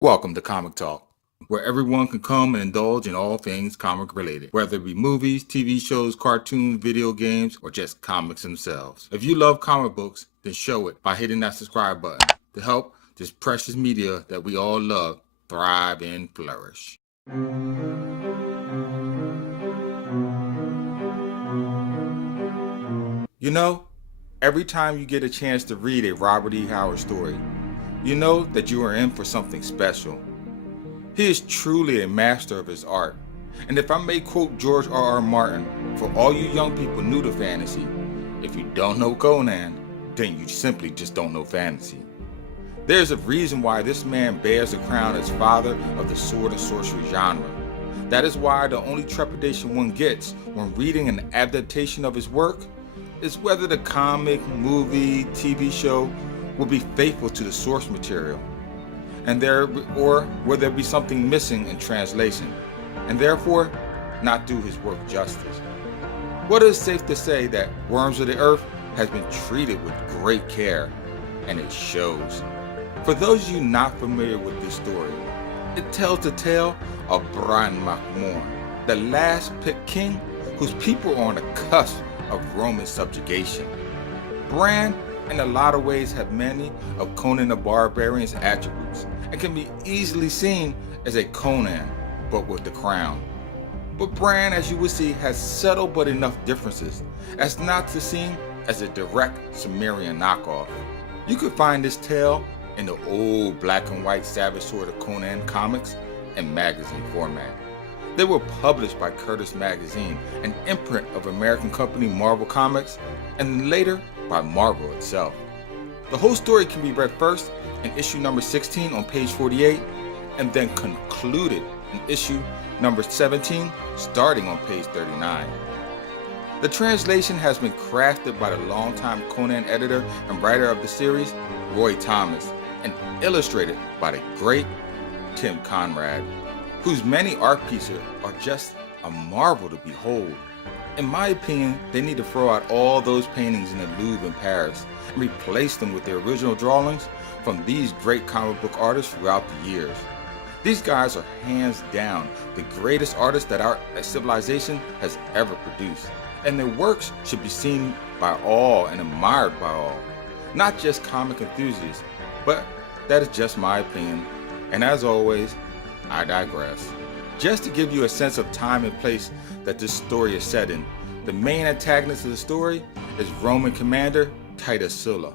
Welcome to Comic Talk, where everyone can come and indulge in all things comic related, whether it be movies, TV shows, cartoons, video games, or just comics themselves. If you love comic books, then show it by hitting that subscribe button to help this precious media that we all love thrive and flourish. You know, every time you get a chance to read a Robert E. Howard story, you know that you are in for something special. He is truly a master of his art. And if I may quote George R.R. Martin, for all you young people new to fantasy, if you don't know Conan, then you simply just don't know fantasy. There's a reason why this man bears the crown as father of the sword and sorcery genre. That is why the only trepidation one gets when reading an adaptation of his work is whether the comic, movie, TV show will be faithful to the source material, or will there be something missing in translation, and therefore not do his work justice. What is safe to say that Worms of the Earth has been treated with great care, and it shows. For those of you not familiar with this story, it tells the tale of Bran Mak Morn, the last picked king whose people are on the cusp of Roman subjugation. Bran, in a lot of ways, have many of Conan the Barbarian's attributes and can be easily seen as a Conan, but with the crown. But Bran, as you will see, has subtle but enough differences as not to seem as a direct Sumerian knockoff. You could find this tale in the old black and white Savage Sword of Conan comics and magazine format. They were published by Curtis Magazine, an imprint of American company Marvel Comics, and later by Marvel itself. The whole story can be read first in issue number 16 on page 48, and then concluded in issue number 17 starting on page 39. The translation has been crafted by the longtime Conan editor and writer of the series, Roy Thomas, and illustrated by the great Tim Conrad, whose many art pieces are just a marvel to behold. In my opinion, they need to throw out all those paintings in the Louvre in Paris and replace them with their original drawings from these great comic book artists throughout the years. These guys are hands down the greatest artists that our civilization has ever produced, and their works should be seen by all and admired by all, not just comic enthusiasts, but that is just my opinion, and as always, I digress. Just to give you a sense of time and place that this story is set in, the main antagonist of the story is Roman commander Titus Sulla,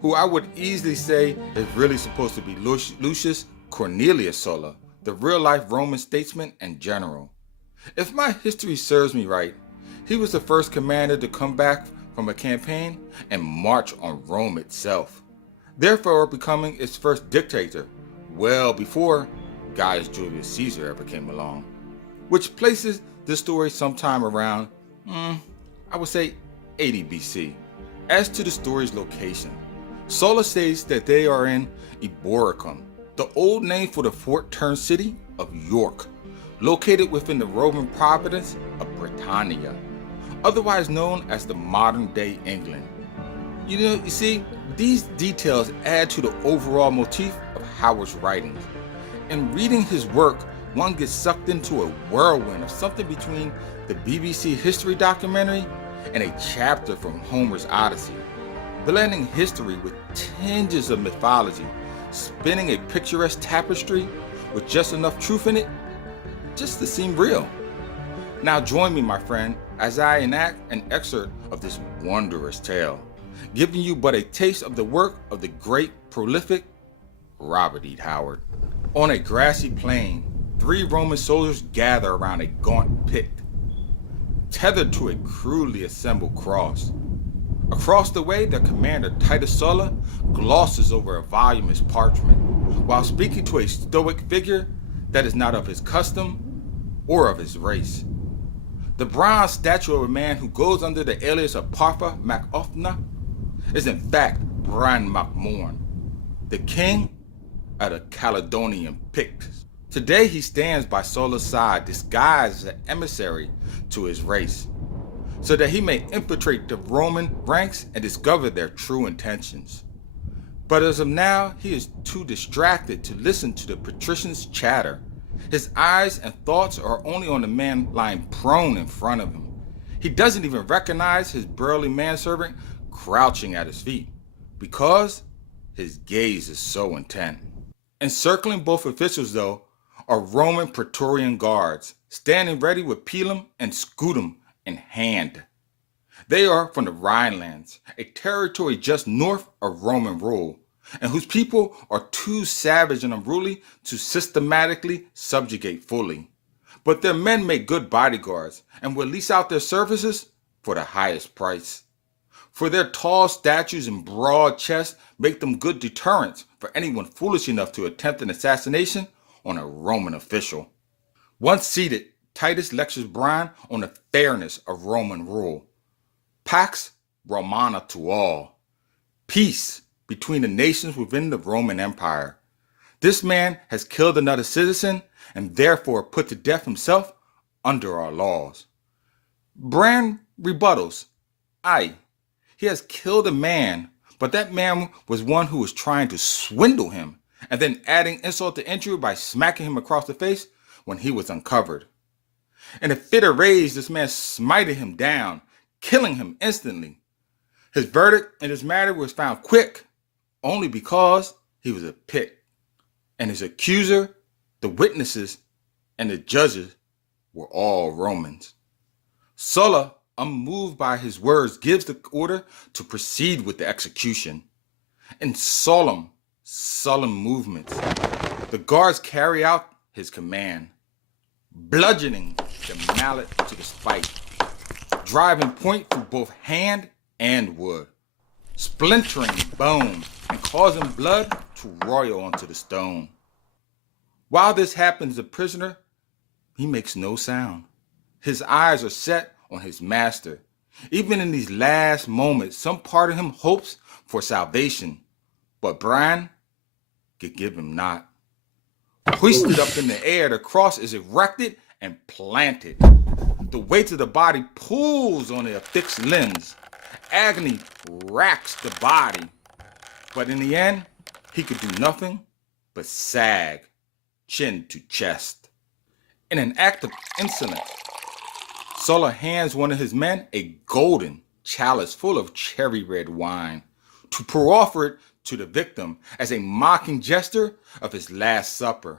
who I would easily say is really supposed to be Lucius Cornelius Sulla, the real-life Roman statesman and general. If my history serves me right, he was the first commander to come back from a campaign and march on Rome itself, therefore becoming its first dictator, well before Gaius Julius Caesar ever came along, which places this story sometime around, I would say 80 BC. As to the story's location, Sulla states that they are in Eboracum, the old name for the fort-turned city of York, located within the Roman province of Britannia, otherwise known as the modern-day England. You see, these details add to the overall motif of Howard's writings. In reading his work, one gets sucked into a whirlwind of something between the BBC history documentary and a chapter from Homer's Odyssey, blending history with tinges of mythology, spinning a picturesque tapestry with just enough truth in it just to seem real. Now join me, my friend, as I enact an excerpt of this wondrous tale, giving you but a taste of the work of the great, prolific Robert E. Howard. On a grassy plain, 3 Roman soldiers gather around a gaunt pit, tethered to a crudely assembled cross. Across the way, their commander, Titus Sulla, glosses over a voluminous parchment, while speaking to a stoic figure that is not of his custom or of his race. The bronze statue of a man who goes under the alias of Parfa Mac Ofna is in fact Bran Mak Morn, the king of the Caledonian Picts. Today he stands by Sulla's side, disguised as an emissary to his race, so that he may infiltrate the Roman ranks and discover their true intentions. But as of now, he is too distracted to listen to the patrician's chatter. His eyes and thoughts are only on the man lying prone in front of him. He doesn't even recognize his burly manservant crouching at his feet, because his gaze is so intent. Encircling both officials, though, are Roman Praetorian guards, standing ready with pilum and scutum in hand. They are from the Rhinelands, a territory just north of Roman rule, and whose people are too savage and unruly to systematically subjugate fully. But their men make good bodyguards and will lease out their services for the highest price. For their tall statues and broad chests make them good deterrents for anyone foolish enough to attempt an assassination on a Roman official. Once seated, Titus lectures Bran on the fairness of Roman rule. Pax Romana to all. Peace between the nations within the Roman Empire. This man has killed another citizen and therefore put to death himself under our laws. Bran rebuttals. Aye, he has killed a man, but that man was one who was trying to swindle him, and then adding insult to injury by smacking him across the face when he was uncovered. In a fit of rage, this man smited him down, killing him instantly. His verdict in this matter was found quick, only because he was a Pict, and his accuser, the witnesses, and the judges were all Romans. Sulla, unmoved by his words, gives the order to proceed with the execution. In solemn movements, the guards carry out his command, bludgeoning the mallet to the spike, driving point through both hand and wood, splintering bone and causing blood to roil onto the stone. While this happens, the prisoner, he makes no sound. His eyes are set on his master. Even in these last moments, some part of him hopes for salvation, but Bran could give him not. Hoisted up in the air, the cross is erected and planted. The weight of the body pulls on the affixed limbs. Agony racks the body, but in the end, he could do nothing but sag, chin to chest. In an act of insolence, Sulla hands one of his men a golden chalice full of cherry red wine to proffer it to the victim as a mocking gesture of his last supper.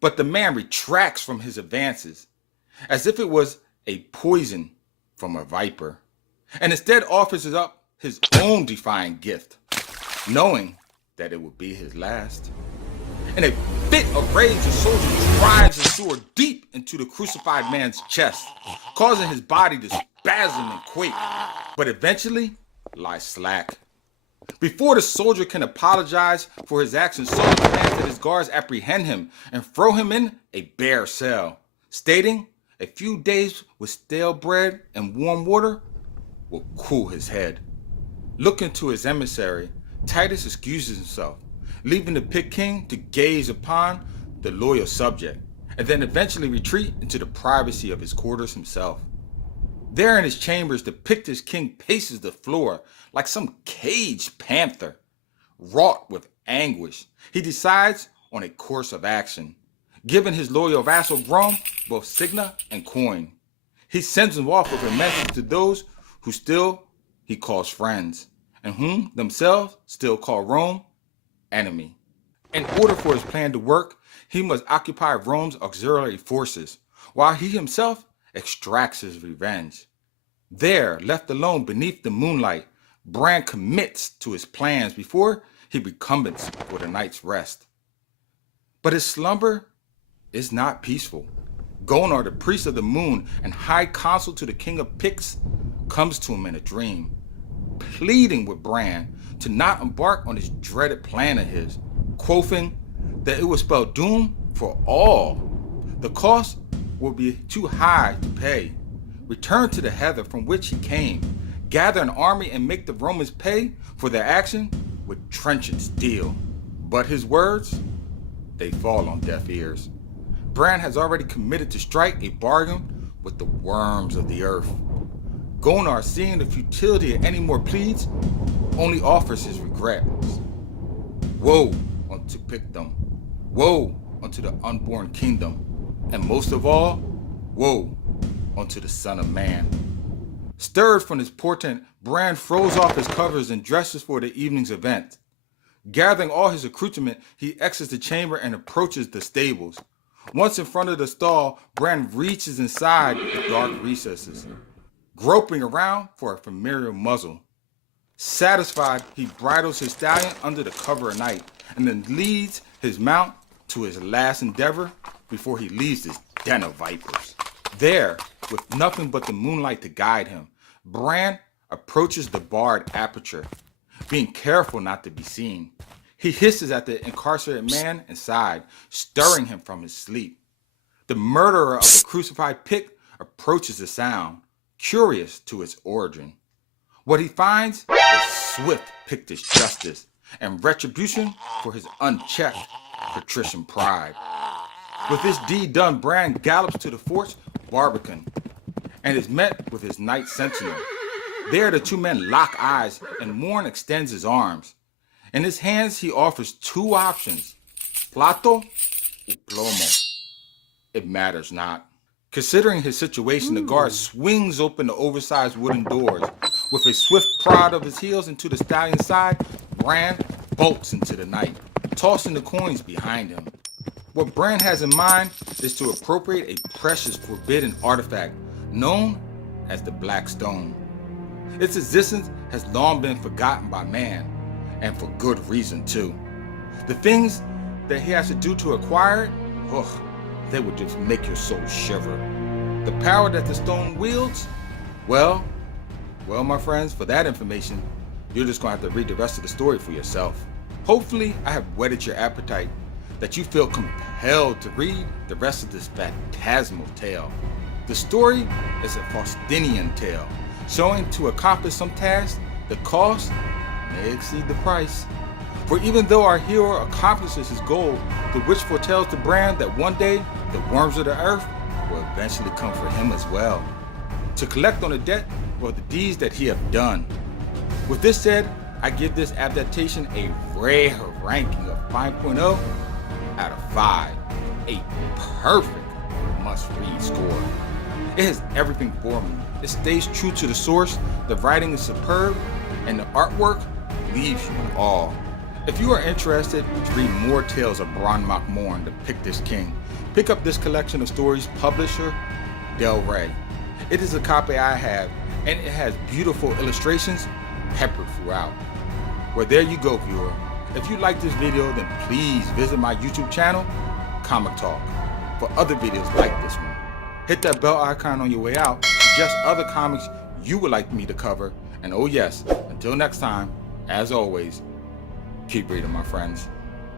But the man retracts from his advances as if it was a poison from a viper, and instead offers up his own defying gift, knowing that it would be his last. In a fit of rage, the soldier drives his sword deep into the crucified man's chest, causing his body to spasm and quake, but eventually lie slack. Before the soldier can apologize for his actions, Sulla demands that his guards apprehend him and throw him in a bare cell, stating a few days with stale bread and warm water will cool his head. Looking to his emissary, Titus excuses himself, leaving the Pict king to gaze upon the loyal subject, and then eventually retreat into the privacy of his quarters himself. There in his chambers, the Pictish king paces the floor like some caged panther. Wrought with anguish, he decides on a course of action, giving his loyal vassal Rome both signa and coin. He sends them off with a message to those who still he calls friends, and whom themselves still call Rome enemy. In order for his plan to work, he must occupy Rome's auxiliary forces, while he himself extracts his revenge. There, left alone beneath the moonlight, Bran commits to his plans before he recumbents for the night's rest. But his slumber is not peaceful. Conan, the priest of the moon and high consul to the king of Picts, comes to him in a dream, pleading with Bran to not embark on this dreaded plan of his, quoting that it would spell doom for all. The cost will be too high to pay. Return to the heather from which he came, gather an army and make the Romans pay for their action with trenchant steel. But his words, they fall on deaf ears. Bran has already committed to strike a bargain with the worms of the earth. Conan, seeing the futility of any more pleads, only offers his regrets. Woe unto Pictum. Woe unto the unborn kingdom. And most of all, woe unto the Son of Man. Stirred from his portent, Bran throws off his covers and dresses for the evening's event. Gathering all his accoutrement, he exits the chamber and approaches the stables. Once in front of the stall, Bran reaches inside the dark recesses, groping around for a familiar muzzle. Satisfied, he bridles his stallion under the cover of night and then leads his mount to his last endeavor before he leaves this den of vipers. There, with nothing but the moonlight to guide him, Bran approaches the barred aperture, being careful not to be seen. He hisses at the incarcerated man inside, stirring him from his sleep. The murderer of the crucified Pict approaches the sound, curious to its origin. What he finds is swift Pictish justice and retribution for his unchecked patrician pride. With this deed done, Bran gallops to the fort's barbican and is met with his night sentinel. There the two men lock eyes and Morn extends his arms. In his hands he offers two options, plato or plomo. It matters not. Considering his situation, the guard swings open the oversized wooden doors. With a swift prod of his heels into the stallion's side, Bran bolts into the night, tossing the coins behind him. What Bran has in mind is to appropriate a precious forbidden artifact known as the Black Stone. Its existence has long been forgotten by man, and for good reason too. The things that he has to do to acquire it, they would just make your soul shiver. The power that the stone wields, well, my friends, for that information, you're just gonna have to read the rest of the story for yourself. Hopefully, I have whetted your appetite, that you feel compelled to read the rest of this phantasmal tale. The story is a Faustinian tale, showing to accomplish some task, the cost may exceed the price. For even though our hero accomplishes his goal, the witch foretells to Bran that one day the worms of the earth will eventually come for him as well, to collect on the debt for the deeds that he have done. With this said, I give this adaptation a rare ranking of 5.0 out of 5, a perfect must-read score. It has everything for me. It stays true to the source, the writing is superb, and the artwork leaves you in awe. If you are interested to read more tales of Bran Mak Morn, the Pictish King, pick up this collection of stories, publisher Del Rey. It is a copy I have, and it has beautiful illustrations peppered throughout. Well, there you go, viewer. If you like this video, then please visit my YouTube channel, Comic Talk, for other videos like this one. Hit that bell icon on your way out, suggest other comics you would like me to cover, and oh yes, until next time, as always, keep reading, my friends.